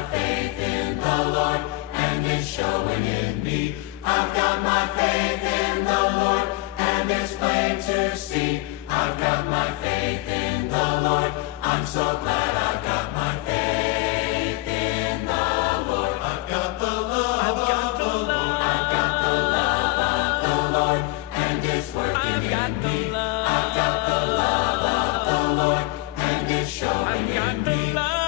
my faith in the Lord, and it's showing in me. I've got my faith in the Lord, and it's plain to see. I've got my faith in the Lord. I'm so glad I've got my faith in the Lord. I've got the love of the Lord. I've got the love of the Lord, and it's working in me. I've got the love of the Lord, and it's showing in me.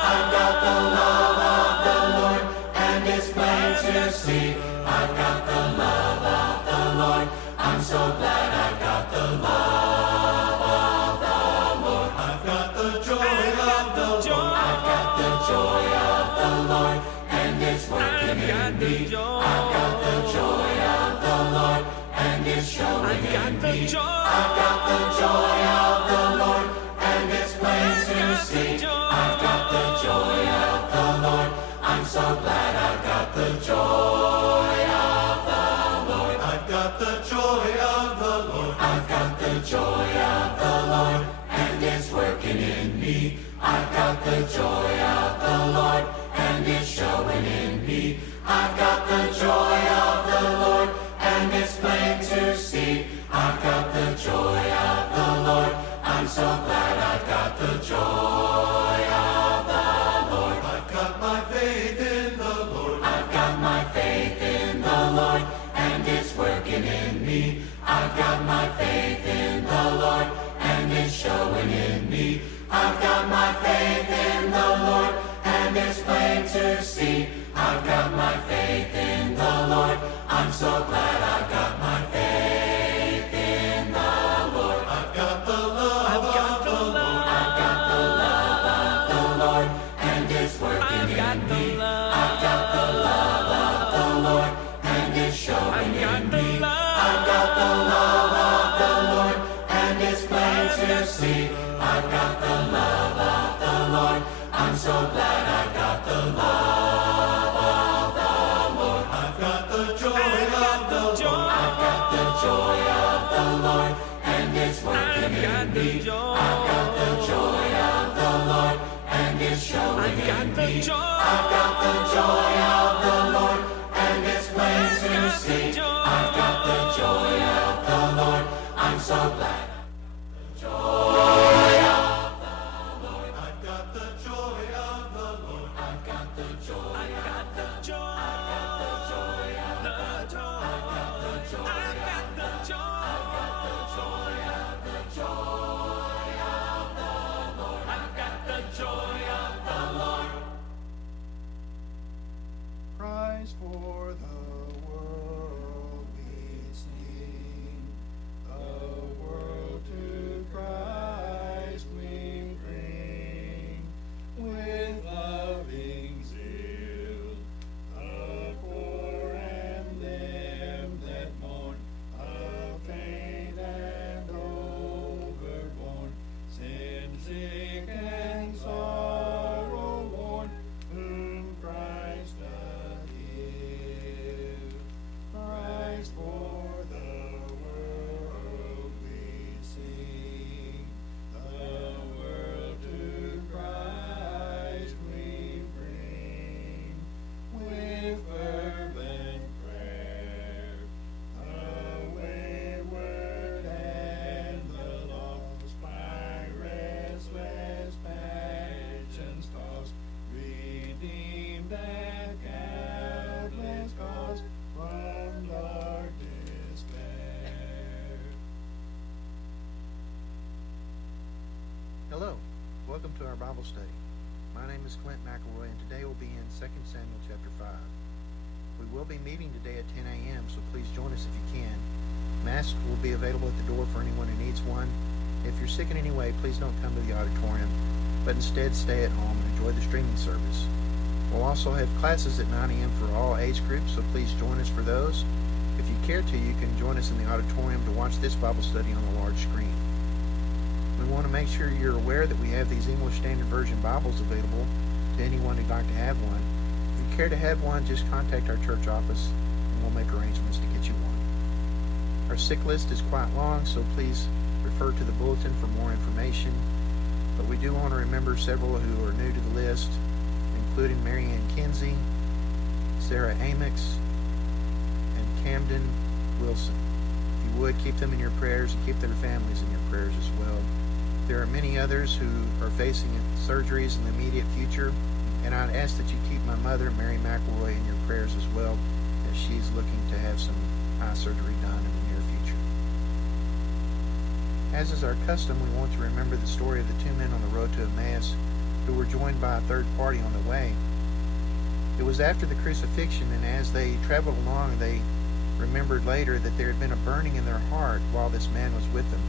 I've got the love of the Lord, and it's plain to see. I've got the love of the Lord. I'm so glad I've got the love of the Lord. I've got the joy of the Lord. I've got the joy of the Lord, and it's working in me. I've got the joy of the Lord, and it's showing in me. I've got the joy of the Lord, and it's plain to see. I've got the joy of the Lord. I'm so glad I've got the joy of the Lord. I've got the joy of the Lord. I've got the joy of the Lord, and it's working in me. I've got the joy of the Lord, and it's showing in me. I've got the joy of the Lord, and it's plain to see. I've got the joy of the Lord. I'm so glad I've got the joy of the Lord. I've got my faith in the Lord. I've got my faith in the Lord, and it's working in me. I've got my faith in the Lord, and it's showing in me. I've got my faith in the Lord, and it's plain to see. I've got my faith in the Lord. I'm so glad I've got my faith in the Lord. I've got the love of the Lord. I've got the love of the Lord, and it's working in me. I've got the love of the Lord, and it's showing in me. I've got the love of the Lord, and it's plain to see. I've got the love of the Lord. I'm so glad I've got the love of the Lord. I've got the joy of the Lord. I've got the joy of the Lord, and it's working in me. I've got the joy of the Lord, and it's showing in me. I've got the joy of the Lord, and it's plain to see. I've got the joy of the Lord. I'm so glad. Joy of the Lord. I've got the joy of the Lord. I've got the joy. I've got the joy. I've got the joy of the joy. I've got the joy. I've got the joy. I've got the joy of the joy of the Lord. I've got the joy of the Lord. Christ for the world we sing, the world to Christ we bring, with loving zeal, the poor and them that mourn, the faint and overborne, sin sick and sorrow worn, whom Christ doth give. Christ for the world we sing, the world to Christ we bring, with fervent prayer, the wayward and the lost by restless passions tossed, redeemed at countless cost from dark despair. Hello, welcome to our Bible study. My name is Clint McElroy, and today we'll be in 2 Samuel chapter 5. We will be meeting today at 10 a.m., so please join us if you can. Masks will be available at the door for anyone who needs one. If you're sick in any way, please don't come to the auditorium, but instead stay at home and enjoy the streaming service. We'll also have classes at 9 a.m. for all age groups, so please join us for those. If you care to, you can join us in the auditorium to watch this Bible study on a large screen. We want to make sure you're aware that we have these English Standard Version Bibles available to anyone who'd like to have one. If you care to have one, just contact our church office and we'll make arrangements to get you one. Our sick list is quite long, so please refer to the bulletin for more information. But we do want to remember several who are new to the list, including Mary Ann Kinsey, Sarah Amix, and Camden Wilson. If you would, keep them in your prayers and keep their families in your prayers as well. There are many others who are facing surgeries in the immediate future, and I'd ask that you keep my mother, Mary McElroy, in your prayers as well, as she's looking to have some eye surgery done in the near future. As is our custom, we want to remember the story of the two men on the road to Emmaus who were joined by a third party on the way. It was after the crucifixion, and as they traveled along, they remembered later that there had been a burning in their heart while this man was with them.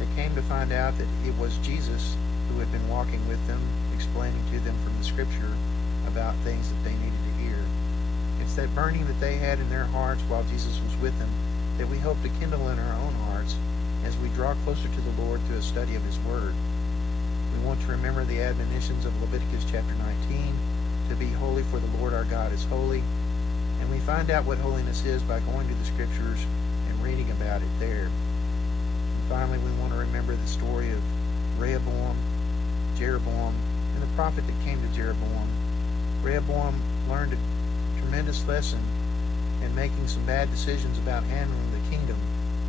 They came to find out that it was Jesus who had been walking with them, explaining to them from the Scripture about things that they needed to hear. It's that burning that they had in their hearts while Jesus was with them that we hope to kindle in our own hearts as we draw closer to the Lord through a study of His Word. We want to remember the admonitions of Leviticus chapter 19, to be holy for the Lord our God is holy, and we find out what holiness is by going to the Scriptures and reading about it there. And finally, we want to remember the story of Rehoboam, Jeroboam, and the prophet that came to Jeroboam. Rehoboam learned a tremendous lesson in making some bad decisions about handling the kingdom.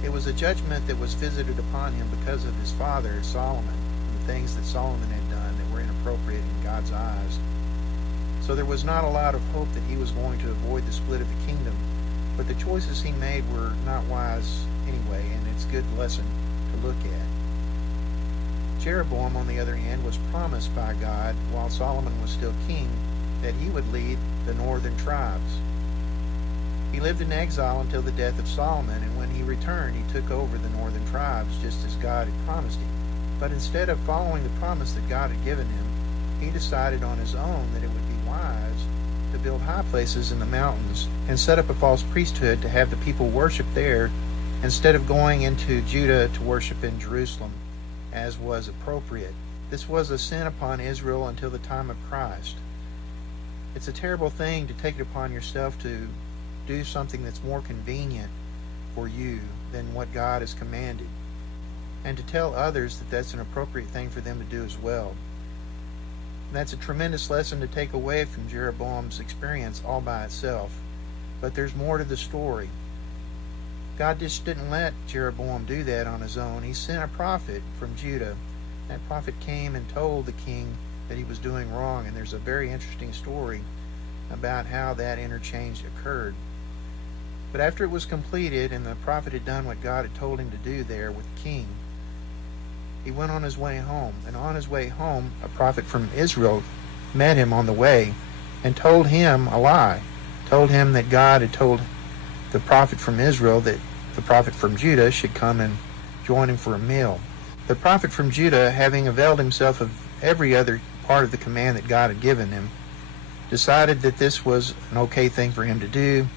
It was a judgment that was visited upon him because of his father, Solomon, and the things that Solomon had done that were inappropriate in God's eyes. So there was not a lot of hope that he was going to avoid the split of the kingdom, but the choices he made were not wise anyway, and it's a good lesson to look at. Jeroboam, on the other hand, was promised by God, while Solomon was still king, that he would lead the northern tribes. He lived in exile until the death of Solomon, and when he returned, he took over the northern tribes, just as God had promised him. But instead of following the promise that God had given him, he decided on his own that it would be wise to build high places in the mountains and set up a false priesthood to have the people worship there instead of going into Judah to worship in Jerusalem, as was appropriate. This was a sin upon Israel until the time of Christ. It's a terrible thing to take it upon yourself to do something that's more convenient for you than what God has commanded, and to tell others that that's an appropriate thing for them to do as well. That's a tremendous lesson to take away from Jeroboam's experience all by itself. But there's more to the story. God just didn't let Jeroboam do that on his own. He sent a prophet from Judah. That prophet came and told the king that he was doing wrong, and there's a very interesting story about how that interchange occurred. But after it was completed and the prophet had done what God had told him to do there with the king, he went on his way home. And on his way home, a prophet from Israel met him on the way and told him a lie. Told him that God had told the prophet from Israel that the prophet from Judah should come and join him for a meal. The prophet from Judah, having availed himself of every other part of the command that God had given him, decided that this was an okay thing for him to do,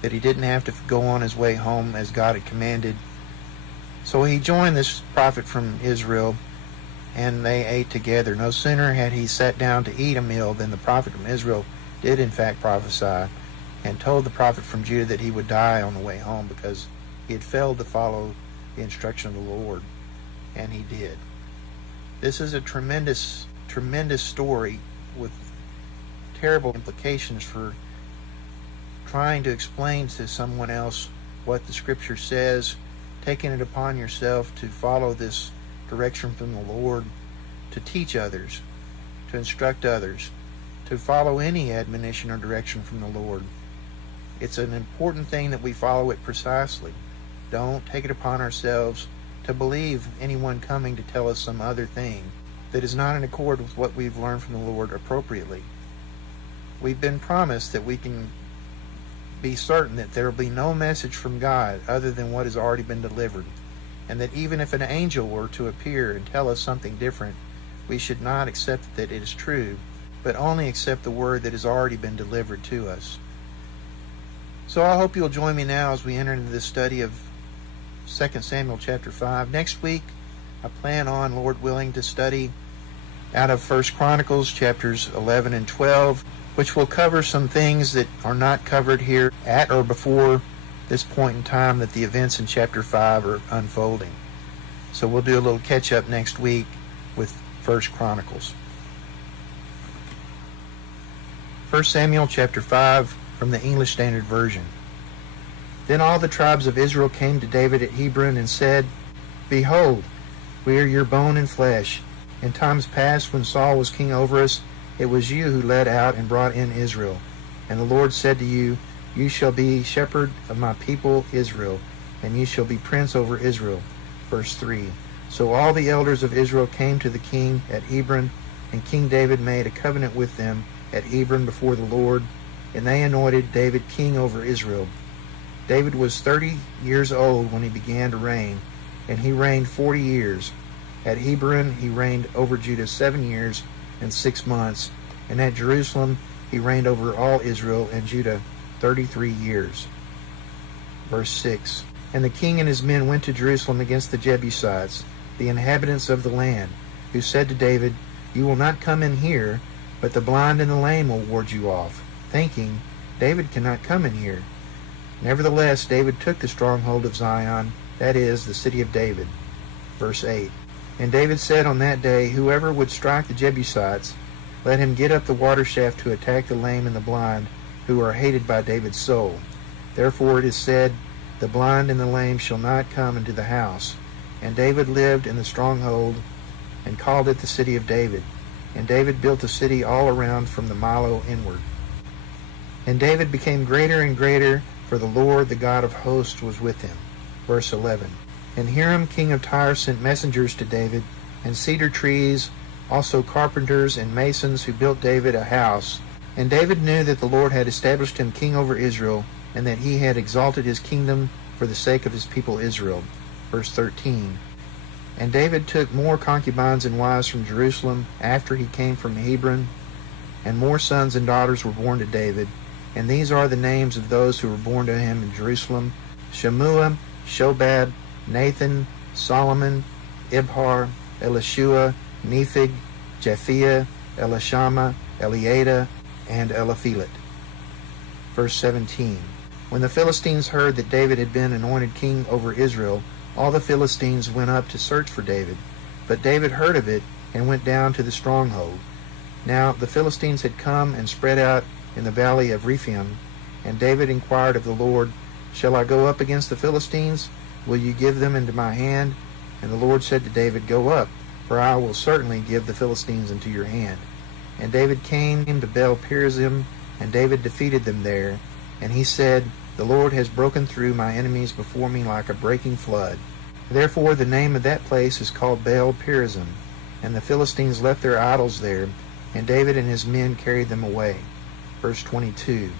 that he didn't have to go on his way home as God had commanded. So he joined this prophet from Israel, and they ate together. No sooner had he sat down to eat a meal than the prophet from Israel did in fact prophesy, and told the prophet from Judah that he would die on the way home because he had failed to follow the instruction of the Lord. And he did. This is a tremendous, tremendous story with terrible implications for trying to explain to someone else what the Scripture says, taking it upon yourself to follow this direction from the Lord, to teach others, to instruct others, to follow any admonition or direction from the Lord. It's an important thing that we follow it precisely. Don't take it upon ourselves to believe anyone coming to tell us some other thing that is not in accord with what we've learned from the Lord appropriately. We've been promised that we can be certain that there will be no message from God other than what has already been delivered, and that even if an angel were to appear and tell us something different, we should not accept that it is true, but only accept the word that has already been delivered to us. So I hope you'll join me now as we enter into this study of 2 Samuel chapter 5. Next week, I plan on, Lord willing, to study out of 1 Chronicles chapters 11 and 12, which will cover some things that are not covered here at or before this point in time that the events in chapter 5 are unfolding. So we'll do a little catch-up next week with 1 Chronicles. 1 Samuel chapter 5 from the English Standard Version. Then all the tribes of Israel came to David at Hebron and said, Behold, we are your bone and flesh. In times past, when Saul was king over us, it was you who led out and brought in Israel. And the Lord said to you, You shall be shepherd of my people Israel, and you shall be prince over Israel. Verse 3. So all the elders of Israel came to the king at Hebron, and King David made a covenant with them at Hebron before the Lord, and they anointed David king over Israel. David was 30 years old when he began to reign, and he reigned 40 years. At Hebron he reigned over Judah 7 years and 6 months, and at Jerusalem he reigned over all Israel and Judah 33 years. Verse 6. And the king and his men went to Jerusalem against the Jebusites, the inhabitants of the land, who said to David, You will not come in here, but the blind and the lame will ward you off, thinking, David cannot come in here. Nevertheless, David took the stronghold of Zion, that is, the city of David. Verse 8. And David said on that day, Whoever would strike the Jebusites, let him get up the water shaft to attack the lame and the blind, who are hated by David's soul. Therefore it is said, The blind and the lame shall not come into the house. And David lived in the stronghold, and called it the city of David. And David built the city all around from the Millo inward. And David became greater and greater, for the Lord, the God of hosts, was with him. Verse 11. And Hiram, king of Tyre, sent messengers to David, and cedar trees, also carpenters and masons, who built David a house. And David knew that the Lord had established him king over Israel, and that he had exalted his kingdom for the sake of his people Israel. Verse 13. And David took more concubines and wives from Jerusalem after he came from Hebron, and more sons and daughters were born to David. And these are the names of those who were born to him in Jerusalem: Shemua, Shobab, Nathan, Solomon, Ibhar, Elishua, Nephig, Japhiah, Elishama, Eliada, and Eliphelet. Verse 17. When the Philistines heard that David had been anointed king over Israel, all the Philistines went up to search for David. But David heard of it and went down to the stronghold. Now the Philistines had come and spread out in the valley of Rephaim, and David inquired of the Lord, Shall I go up against the Philistines? Will you give them into my hand? And the Lord said to David, Go up, for I will certainly give the Philistines into your hand. And David came to Baal-perazim, and David defeated them there. And he said, The Lord has broken through my enemies before me like a breaking flood. Therefore the name of that place is called Baal-perazim. And the Philistines left their idols there, and David and his men carried them away. Verse 22.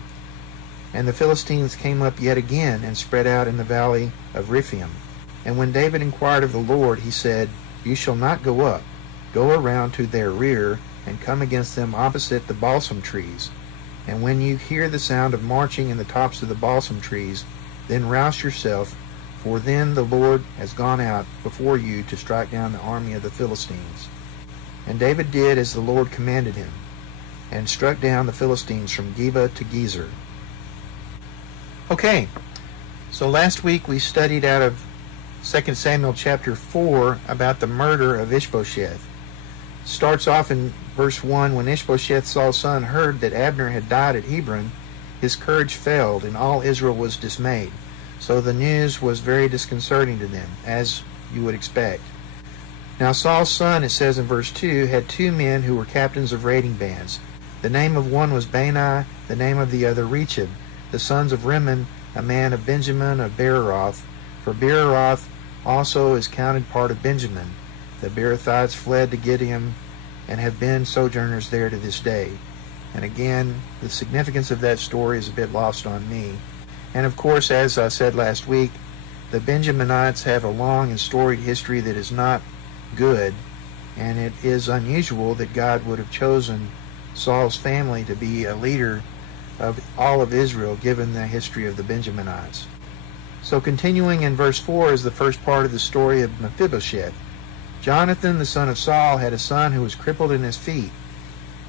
And the Philistines came up yet again and spread out in the valley of Rephaim. And when David inquired of the Lord, he said, You shall not go up. Go around to their rear, and come against them opposite the balsam trees. And when you hear the sound of marching in the tops of the balsam trees, then rouse yourself, for then the Lord has gone out before you to strike down the army of the Philistines. And David did as the Lord commanded him, and struck down the Philistines from Geba to Gezer. Okay, so last week we studied out of 2 Samuel chapter 4 about the murder of Ishbosheth. Starts off in verse 1, When Ishbosheth, Saul's son, heard that Abner had died at Hebron, his courage failed, and all Israel was dismayed. So the news was very disconcerting to them, as you would expect. Now Saul's son, it says in verse 2, had 2 men who were captains of raiding bands. The name of one was Bani, the name of the other Rechab, the sons of Rimmon, a man of Benjamin of Beeroth. For Beeroth also is counted part of Benjamin. The Beerothites fled to Gideon and have been sojourners there to this day. And again, the significance of that story is a bit lost on me. And of course, as I said last week, the Benjaminites have a long and storied history that is not good, and it is unusual that God would have chosen Saul's family to be a leader of all of Israel, given the history of the Benjaminites. So continuing in verse 4 is the first part of the story of Mephibosheth. Jonathan, the son of Saul, had a son who was crippled in his feet.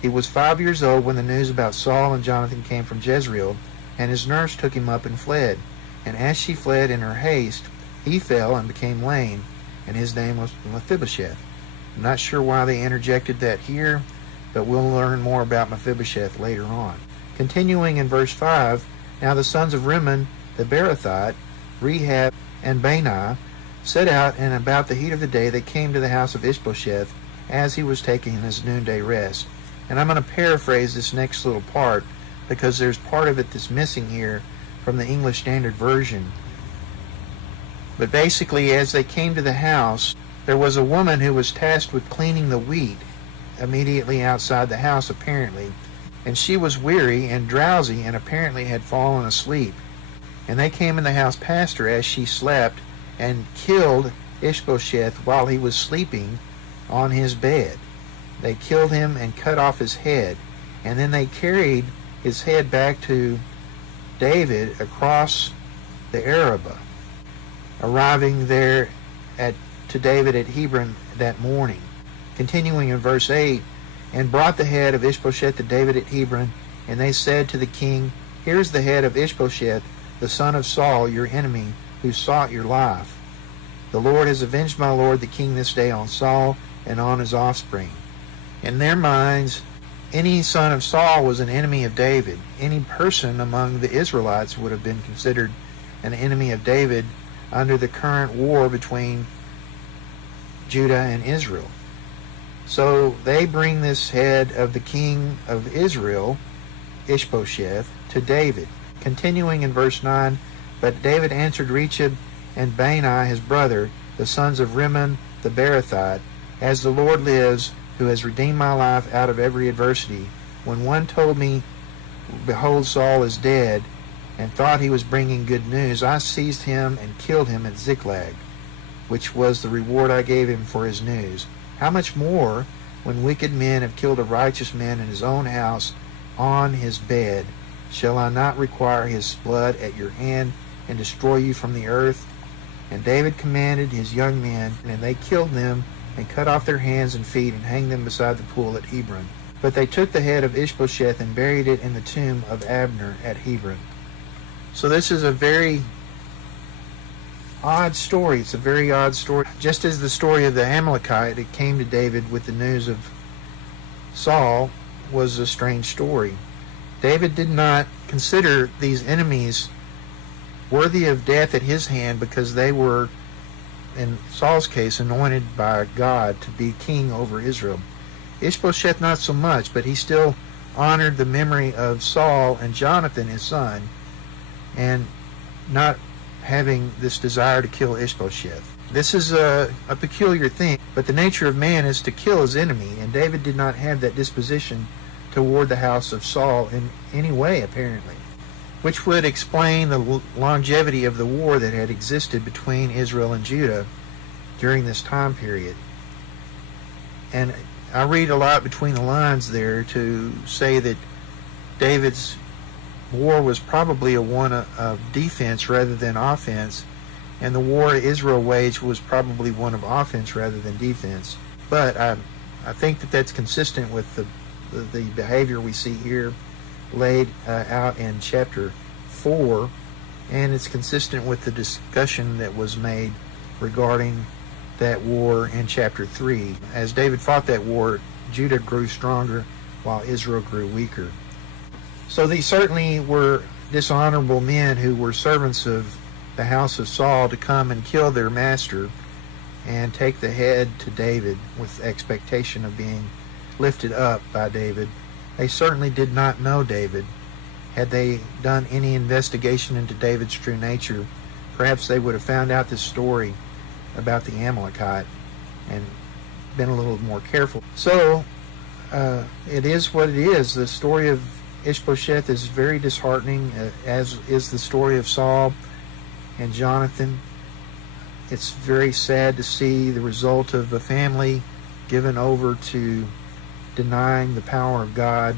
He was 5 years old when the news about Saul and Jonathan came from Jezreel, and his nurse took him up and fled. And as she fled in her haste, he fell and became lame, and his name was Mephibosheth. I'm not sure why they interjected that here, but we'll learn more about Mephibosheth later on. Continuing in verse 5, now the sons of Rimmon the Beerothite, Rehab, and Bani, set out, and about the heat of the day they came to the house of Ishbosheth as he was taking his noonday rest. And I'm going to paraphrase this next little part because there's part of it that's missing here from the English Standard Version. But basically, as they came to the house, there was a woman who was tasked with cleaning the wheat immediately outside the house, apparently. And she was weary and drowsy and apparently had fallen asleep. And they came in the house past her as she slept and killed Ishbosheth while he was sleeping on his bed. They killed him and cut off his head. And then they carried his head back to David across the Arabah, arriving there to David at Hebron that morning. Continuing in verse 8, and brought the head of Ishbosheth to David at Hebron, and they said to the king, here is the head of Ishbosheth, the son of Saul, your enemy, who sought your life. The Lord has avenged my lord the king this day on Saul and on his offspring. In their minds, any son of Saul was an enemy of David. Any person among the Israelites would have been considered an enemy of David under the current war between Judah and Israel. So they bring this head of the king of Israel, Ishbosheth, to David. Continuing in verse 9, but David answered Rechab and Bani his brother, the sons of Rimmon the Beerothite, as the Lord lives, who has redeemed my life out of every adversity, when one told me, behold, Saul is dead, and thought he was bringing good news, I seized him and killed him at Ziklag, which was the reward I gave him for his news. How much more, when wicked men have killed a righteous man in his own house on his bed, shall I not require his blood at your hand and destroy you from the earth? And David commanded his young men, and they killed them and cut off their hands and feet and hanged them beside the pool at Hebron. But they took the head of Ishbosheth and buried it in the tomb of Abner at Hebron. So this is a very odd story. It's a very odd story. Just as the story of the Amalekite that came to David with the news of Saul was a strange story. David did not consider these enemies worthy of death at his hand because they were, in Saul's case, anointed by God to be king over Israel. Ishbosheth not so much, but he still honored the memory of Saul and Jonathan, his son, and not having this desire to kill Ishbosheth. This is a peculiar thing, but the nature of man is to kill his enemy, and David did not have that disposition toward the house of Saul in any way, apparently, which would explain the longevity of the war that had existed between Israel and Judah during this time period. And I read a lot between the lines there to say that David's war was probably a one of defense rather than offense, and the war Israel waged was probably one of offense rather than defense. But I think that that's consistent with the behavior we see here laid out in chapter 4, and it's consistent with the discussion that was made regarding that war in chapter 3. As David fought that war, Judah grew stronger while Israel grew weaker. So these certainly were dishonorable men who were servants of the house of Saul to come and kill their master and take the head to David with expectation of being lifted up by David. They certainly did not know David. Had they done any investigation into David's true nature, perhaps they would have found out this story about the Amalekite and been a little more careful. So it is what it is. The story of Ishbosheth is very disheartening, as is the story of Saul and Jonathan. It's very sad to see the result of a family given over to denying the power of God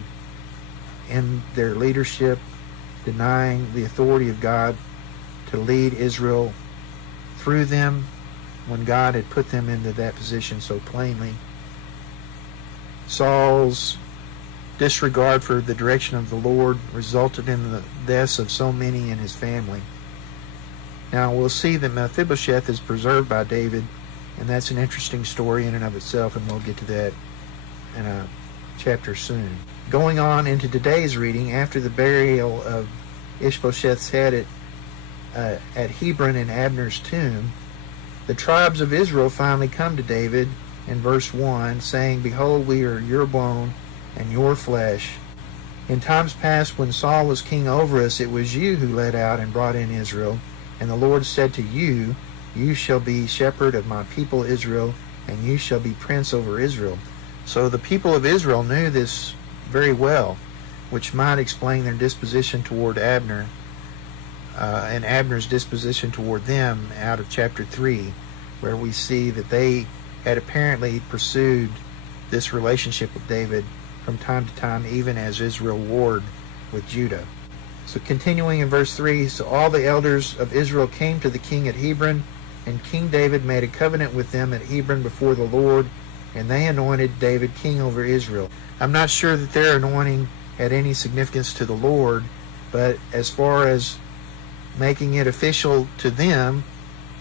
in their leadership, denying the authority of God to lead Israel through them when God had put them into that position so plainly. Saul's disregard for the direction of the Lord resulted in the deaths of so many in his family. Now we'll see that Mephibosheth is preserved by David, and that's an interesting story in and of itself, and we'll get to that in a chapter soon. Going on into today's reading, after the burial of Ishbosheth's head at Hebron in Abner's tomb, the tribes of Israel finally come to David in verse 1, saying, "Behold, we are your bone and your flesh. In times past, when Saul was king over us, it was you who led out and brought in Israel. And the Lord said to you, you shall be shepherd of my people Israel, and you shall be prince over Israel." So the people of Israel knew this very well, which might explain their disposition toward Abner, and Abner's disposition toward them out of chapter 3, where we see that they had apparently pursued this relationship with David from time to time, even as Israel warred with Judah. So continuing in verse 3, so all the elders of Israel came to the king at Hebron, and King David made a covenant with them at Hebron before the Lord, and they anointed David king over Israel. I'm not sure that their anointing had any significance to the Lord, but as far as making it official to them,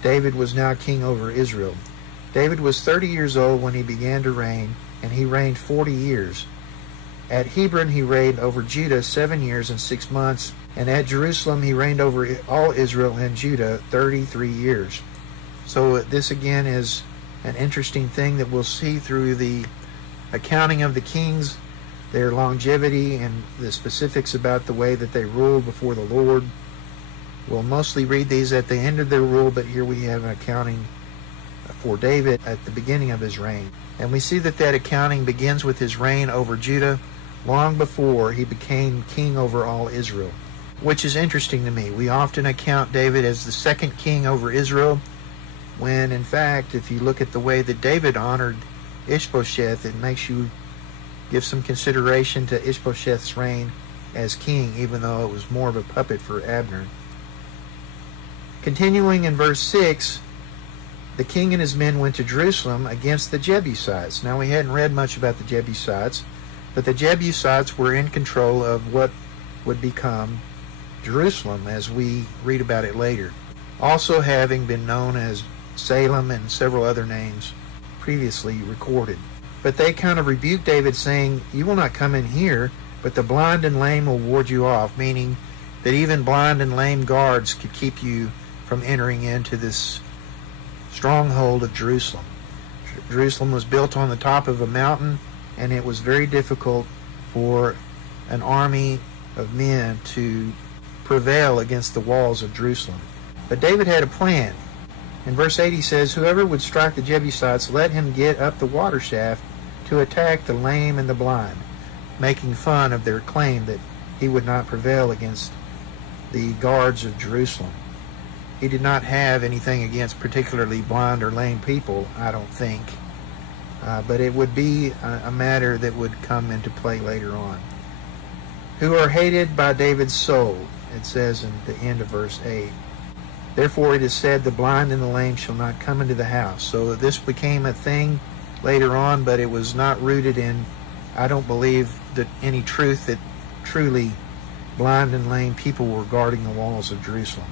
David was now king over Israel. David was 30 years old when he began to reign, and he reigned 40 years. At Hebron he reigned over Judah 7 years and 6 months, and at Jerusalem he reigned over all Israel and Judah 33 years. So this again is an interesting thing that we'll see through the accounting of the kings, their longevity, and the specifics about the way that they ruled before the Lord. We'll mostly read these at the end of their rule, but here we have an accounting for David at the beginning of his reign. And we see that accounting begins with his reign over Judah long before he became king over all Israel, which is interesting to me. We often account David as the second king over Israel, when in fact, if you look at the way that David honored Ishbosheth, it makes you give some consideration to Ishbosheth's reign as king, even though it was more of a puppet for Abner. Continuing in verse 6, the king and his men went to Jerusalem against the Jebusites. Now, we hadn't read much about the Jebusites, but the Jebusites were in control of what would become Jerusalem, as we read about it later, also having been known as Salem and several other names previously recorded. But they kind of rebuked David, saying, "You will not come in here, but the blind and lame will ward you off," meaning that even blind and lame guards could keep you from entering into this stronghold of Jerusalem. Jerusalem was built on the top of a mountain, and it was very difficult for an army of men to prevail against the walls of Jerusalem. But David had a plan. In verse 8 he says, "Whoever would strike the Jebusites, let him get up the water shaft to attack the lame and the blind," making fun of their claim that he would not prevail against the guards of Jerusalem. He did not have anything against particularly blind or lame people, I don't think, but it would be a matter that would come into play later on. "Who are hated by David's soul," it says in the end of verse 8. "Therefore it is said, the blind and the lame shall not come into the house." So this became a thing later on, but it was not rooted in, I don't believe, that any truth that truly blind and lame people were guarding the walls of Jerusalem.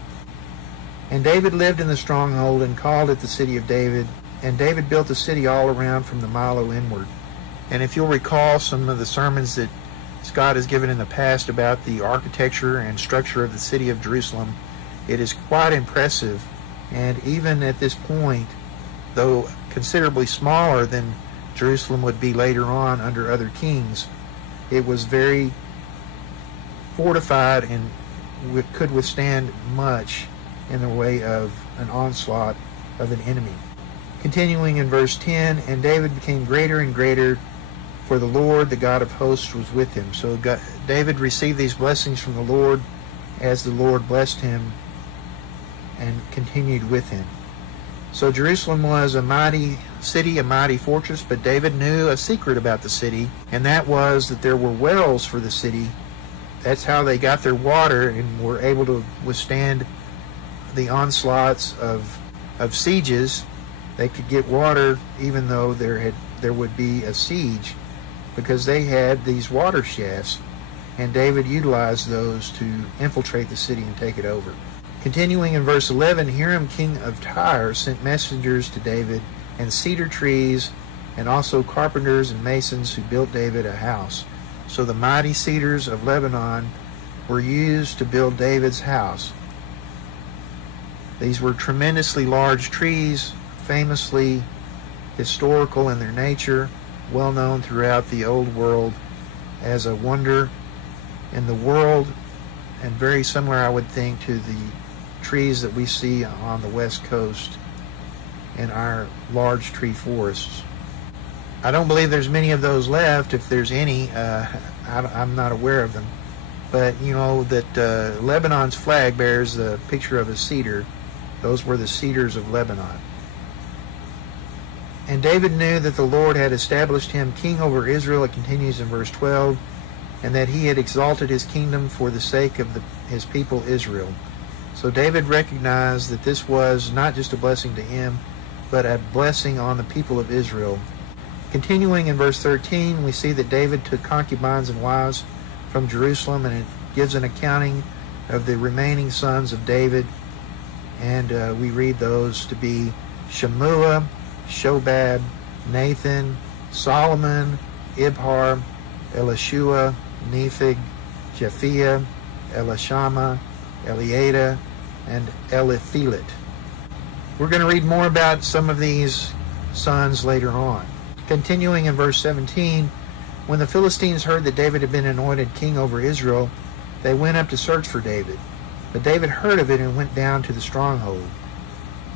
"And David lived in the stronghold and called it the city of David. And David built the city all around from the Milo inward." And if you'll recall some of the sermons that Scott has given in the past about the architecture and structure of the city of Jerusalem, it is quite impressive. And even at this point, though considerably smaller than Jerusalem would be later on under other kings, it was very fortified and could withstand much in the way of an onslaught of an enemy. Continuing in verse 10, "And David became greater and greater, for the Lord, the God of hosts, was with him." So David received these blessings from the Lord as the Lord blessed him and continued with him. So Jerusalem was a mighty city, a mighty fortress, but David knew a secret about the city, and that was that there were wells for the city. That's how they got their water and were able to withstand the onslaughts of sieges. They could get water even though there would be a siege, because they had these water shafts, and David utilized those to infiltrate the city and take it over. Continuing in verse 11, "Hiram king of Tyre sent messengers to David, and cedar trees and also carpenters and masons who built David a house. So the mighty cedars of Lebanon were used to build David's house. These were tremendously large trees, famously historical in their nature, well known throughout the old world as a wonder in the world, and very similar, I would think, to the trees that we see on the west coast in our large tree forests. I don't believe there's many of those left. If there's any, I'm not aware of them. But you know that Lebanon's flag bears the picture of a cedar. Those were the cedars of Lebanon. And David knew that the Lord had established him king over Israel, it continues in verse 12, and that he had exalted his kingdom for the sake of his people Israel. So David recognized that this was not just a blessing to him, but a blessing on the people of Israel. Continuing in verse 13, we see that David took concubines and wives from Jerusalem, and it gives an accounting of the remaining sons of David. And we read those to be Shemua, Shobab, Nathan, Solomon, Ibhar, Elishua, Nepheg, Japhiah, Elishama, Eliada, and Eliphelet. We're going to read more about some of these sons later on. Continuing in verse 17, when the Philistines heard that David had been anointed king over Israel, they went up to search for David. But David heard of it and went down to the stronghold.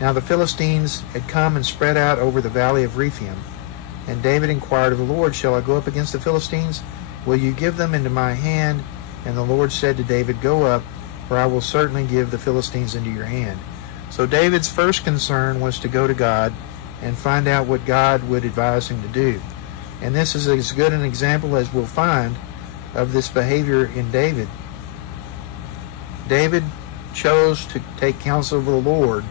Now the Philistines had come and spread out over the valley of Rephaim. And David inquired of the Lord, shall I go up against the Philistines? Will you give them into my hand? And the Lord said to David, go up, for I will certainly give the Philistines into your hand. So David's first concern was to go to God and find out what God would advise him to do. And this is as good an example as we'll find of this behavior in David. David chose to take counsel of the Lord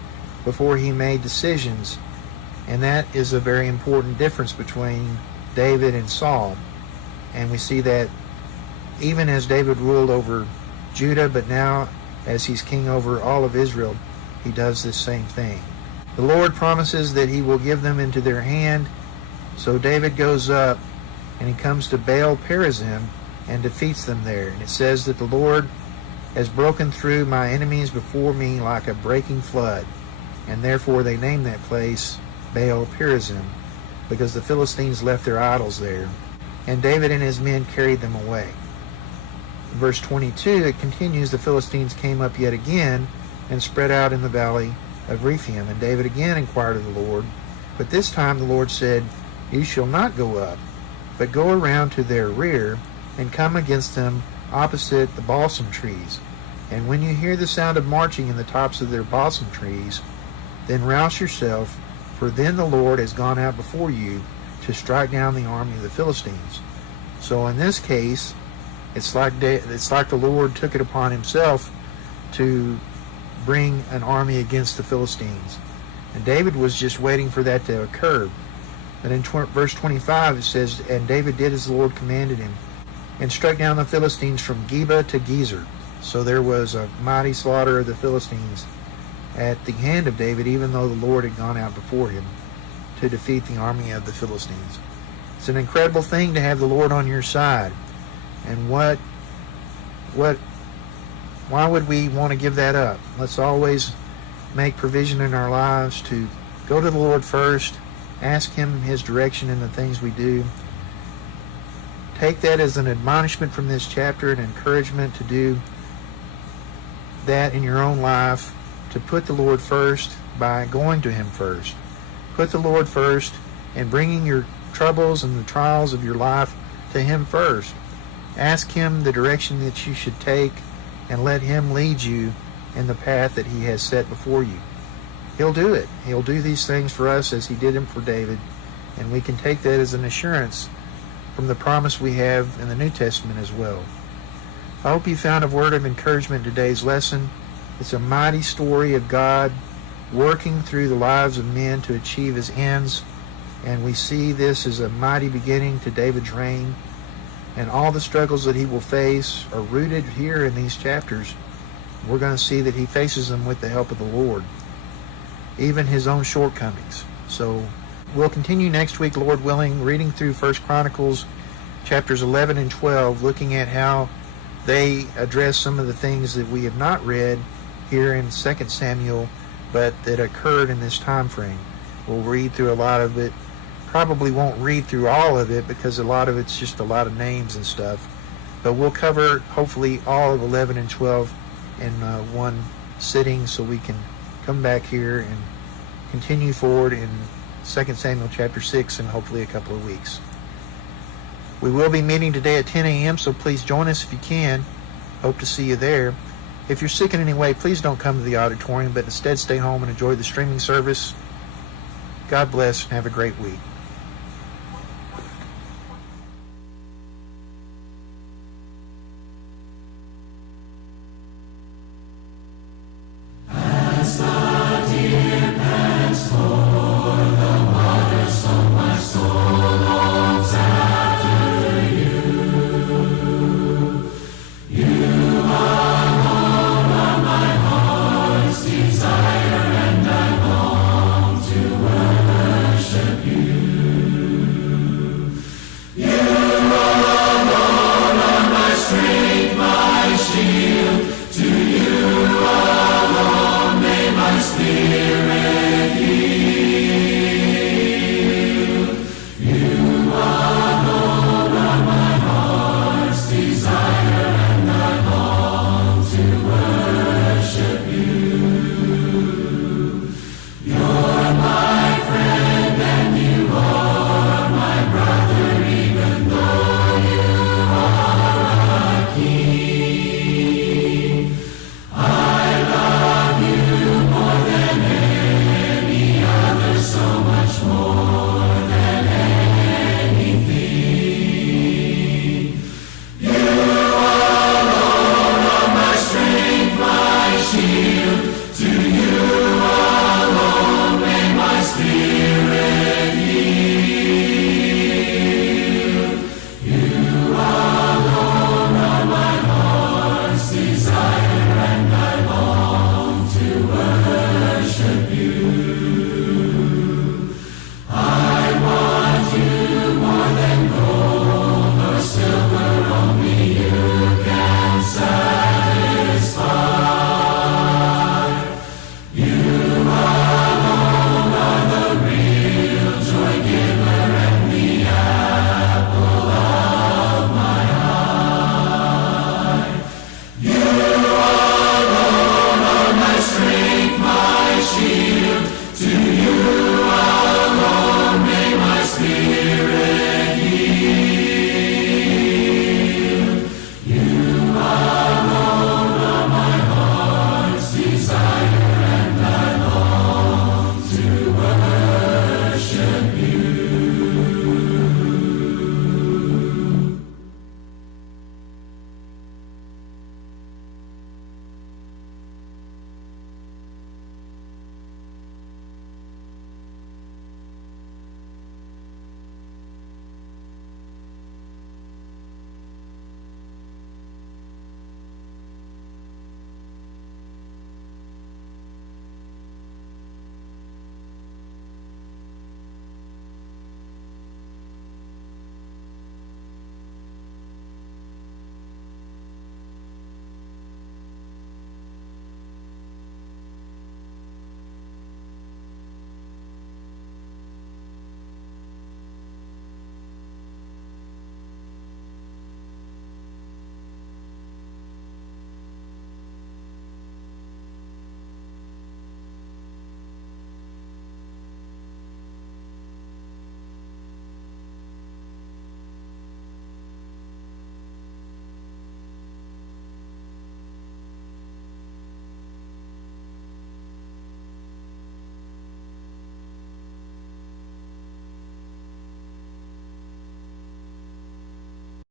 before he made decisions, and that is a very important difference between David and Saul. And we see that even as David ruled over Judah, but now as he's king over all of Israel, he does this same thing. The Lord promises that he will give them into their hand. So David goes up and he comes to Baal Perazim and defeats them there. And it says that the Lord has broken through my enemies before me like a breaking flood. And therefore they named that place Baal Perazim, because the Philistines left their idols there. And David and his men carried them away. In verse 22, it continues, the Philistines came up yet again and spread out in the valley of Rephaim. And David again inquired of the Lord. But this time the Lord said, you shall not go up, but go around to their rear and come against them opposite the balsam trees. And when you hear the sound of marching in the tops of their balsam trees, then rouse yourself, for then the Lord has gone out before you to strike down the army of the Philistines. So in this case, it's like the Lord took it upon himself to bring an army against the Philistines. And David was just waiting for that to occur. And in verse 25 it says, and David did as the Lord commanded him, and struck down the Philistines from Geba to Gezer. So there was a mighty slaughter of the Philistines at the hand of David, even though the Lord had gone out before him to defeat the army of the Philistines. It's an incredible thing to have the Lord on your side. And why would we want to give that up? Let's always make provision in our lives to go to the Lord first, ask him his direction in the things we do. Take that as an admonishment from this chapter, an encouragement to do that in your own life, to put the Lord first by going to him first. Put the Lord first and bringing your troubles and the trials of your life to him first. Ask him the direction that you should take and let him lead you in the path that he has set before you. He'll do it. He'll do these things for us as he did them for David, and we can take that as an assurance from the promise we have in the New Testament as well. I hope you found a word of encouragement in today's lesson. It's a mighty story of God working through the lives of men to achieve his ends, and we see this as a mighty beginning to David's reign, and all the struggles that he will face are rooted here in these chapters. We're going to see that he faces them with the help of the Lord, even his own shortcomings. So We'll continue next week, Lord willing, reading through 1 Chronicles chapters 11 and 12, looking at how they address some of the things that we have not read here in 2 Samuel, but that occurred in this time frame. We'll read through a lot of it. Probably won't read through all of it because a lot of it's just a lot of names and stuff. But we'll cover, hopefully, all of 11 and 12 in one sitting so we can come back here and continue forward in 2 Samuel chapter 6 in hopefully a couple of weeks. We will be meeting today at 10 a.m., so please join us if you can. Hope to see you there. If you're sick in any way, please don't come to the auditorium, but instead stay home and enjoy the streaming service. God bless and have a great week.